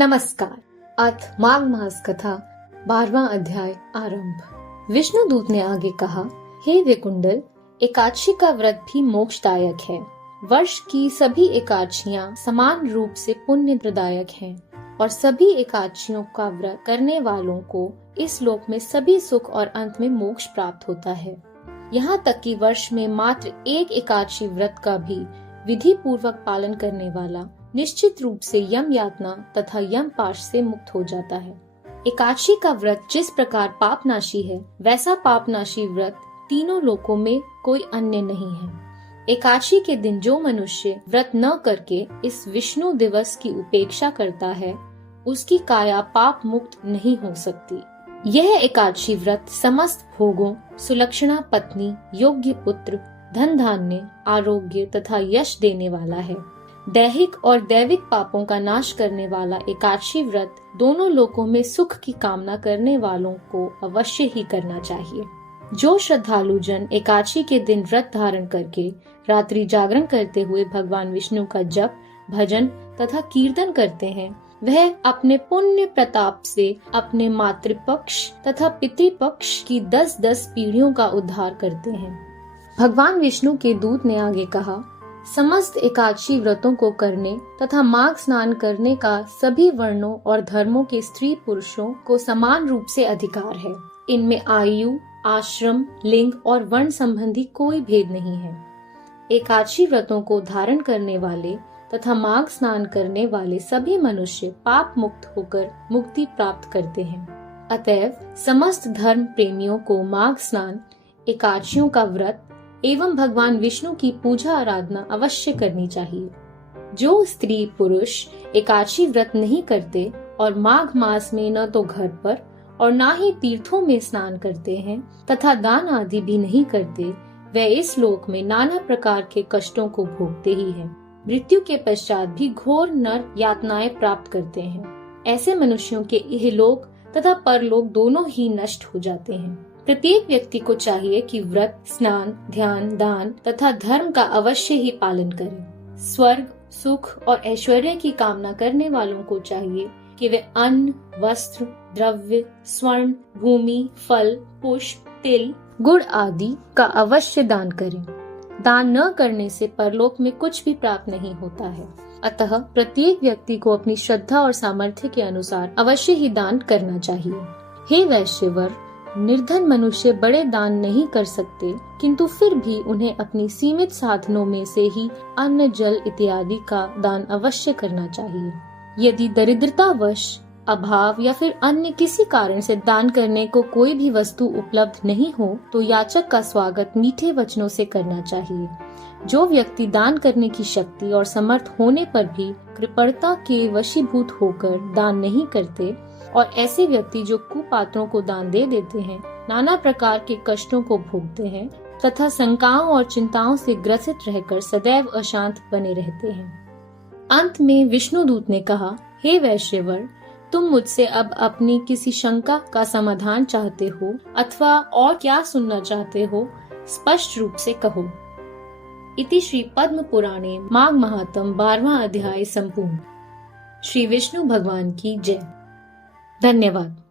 नमस्कार। अथ माघ मास कथा 12वां अध्याय आरंभ। विष्णु दूत ने आगे कहा, हे विकुंडल, एकादशी का व्रत भी मोक्षदायक है। वर्ष की सभी एकादशियां समान रूप से पुण्य प्रदायक हैं और सभी एकादशियों का व्रत करने वालों को इस लोक में सभी सुख और अंत में मोक्ष प्राप्त होता है। यहाँ तक कि वर्ष में मात्र एक एकादशी व्रत का भी विधि पूर्वक पालन करने वाला निश्चित रूप से यम यातना तथा यम पाश से मुक्त हो जाता है। एकादशी का व्रत जिस प्रकार पापनाशी है, वैसा पापनाशी व्रत तीनों लोकों में कोई अन्य नहीं है। एकादशी के दिन जो मनुष्य व्रत न करके इस विष्णु दिवस की उपेक्षा करता है, उसकी काया पाप मुक्त नहीं हो सकती। यह एकादशी व्रत समस्त भोगों, सुलक्षणा पत्नी, योग्य पुत्र, धन धान्य, आरोग्य तथा यश देने वाला है। दैहिक और दैविक पापों का नाश करने वाला एकादशी व्रत दोनों लोकों में सुख की कामना करने वालों को अवश्य ही करना चाहिए। जो श्रद्धालु जन एकादशी के दिन व्रत धारण करके रात्रि जागरण करते हुए भगवान विष्णु का जप, भजन तथा कीर्तन करते हैं, वह अपने पुण्य प्रताप से अपने मातृपक्ष तथा पितृपक्ष की 10-10 पीढ़ियों का उद्धार करते हैं। भगवान विष्णु के दूत ने आगे कहा, समस्त एकादशी व्रतों को करने तथा माघ स्नान करने का सभी वर्णों और धर्मों के स्त्री पुरुषों को समान रूप से अधिकार है। इनमें आयु, आश्रम, लिंग और वर्ण संबंधी कोई भेद नहीं है। एकादशी व्रतों को धारण करने वाले तथा माघ स्नान करने वाले सभी मनुष्य पाप मुक्त होकर मुक्ति प्राप्त करते हैं। अतएव समस्त धर्म प्रेमियों को माघ स्नान, एकादशियों का व्रत एवं भगवान विष्णु की पूजा आराधना अवश्य करनी चाहिए। जो स्त्री पुरुष एकादशी व्रत नहीं करते और माघ मास में न तो घर पर और न ही तीर्थों में स्नान करते हैं तथा दान आदि भी नहीं करते, वे इस लोक में नाना प्रकार के कष्टों को भोगते ही हैं। मृत्यु के पश्चात भी घोर नरक यातनाएं प्राप्त करते हैं। ऐसे मनुष्यों के इहलोक तथा परलोक दोनों ही नष्ट हो जाते हैं। प्रत्येक व्यक्ति को चाहिए कि व्रत, स्नान, ध्यान, दान तथा धर्म का अवश्य ही पालन करे। स्वर्ग, सुख और ऐश्वर्य की कामना करने वालों को चाहिए कि वे अन्न, वस्त्र, द्रव्य, स्वर्ण, भूमि, फल, पुष्प, तिल, गुड़ आदि का अवश्य दान करें। दान न करने से परलोक में कुछ भी प्राप्त नहीं होता है। अतः प्रत्येक व्यक्ति को अपनी श्रद्धा और सामर्थ्य के अनुसार अवश्य ही दान करना चाहिए। हे वैश्यवर, निर्धन मनुष्य बड़े दान नहीं कर सकते, किंतु फिर भी उन्हें अपनी सीमित साधनों में से ही अन्न, जल इत्यादि का दान अवश्य करना चाहिए। यदि दरिद्रतावश, अभाव या फिर अन्य किसी कारण से दान करने को कोई भी वस्तु उपलब्ध नहीं हो, तो याचक का स्वागत मीठे वचनों से करना चाहिए। जो व्यक्ति दान करने की शक्ति और समर्थ होने पर भी कृपणता के वशीभूत होकर दान नहीं करते, और ऐसे व्यक्ति जो कुपात्रों को दान दे देते हैं, नाना प्रकार के कष्टों को भोगते हैं तथा शंकाओं और चिंताओं से ग्रसित रहकर सदैव अशांत बने रहते हैं। अंत में विष्णु दूत ने कहा, हे वैश्यवर, तुम मुझसे अब अपनी किसी शंका का समाधान चाहते हो अथवा और क्या सुनना चाहते हो, स्पष्ट रूप से कहो। इति श्री पद्म पुराणे माघ महात्म 12वां अध्याय संपूर्ण। श्री विष्णु भगवान की जय। धन्यवाद।